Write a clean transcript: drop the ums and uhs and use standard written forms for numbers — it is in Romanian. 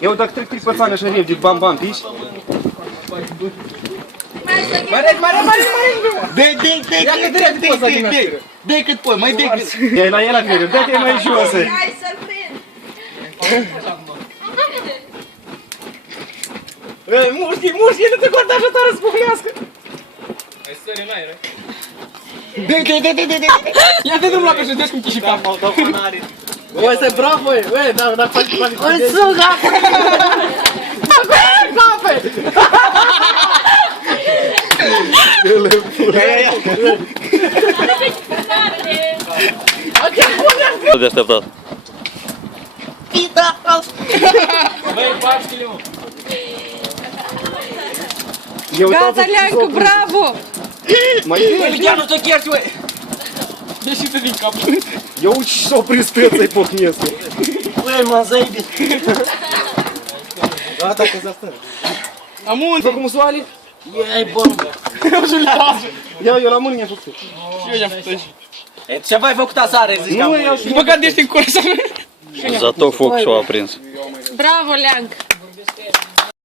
Eu dacă trec 3 pățane așa repede, bam, bam, piși? Dă-i cât poți, mai dă cât. E la el la greu, dă-te mai jos. Hai să-l prind. Mușchi, nu te corta ajutoră să puhlească. Hai sări în aer. Dă-i. Ia te dăm la pe jos, cum chiși cap. Băi, stai bravo, băi, dar faci calitate. Îl sug apă. De așteptat. Băi, pașchile, mă. Gata, Leancu, bravo! Mai e? Chiar nu te cherți, băi. Ieși-te din cap. Eu uite și s-o prins tăță-i pocnesc. Băi, mă, zăibi. Gata, că s-a stăr. Amun. Fă cum soale? Ia-i bombă. Eu la mână mi-am făcut. Și eu i-am făcut și. Ce v-ai făcut aseară, zici că am Nu, eu și Băgat de ești în cură să... Zato foc și-o aprins. Bravo, Leanc!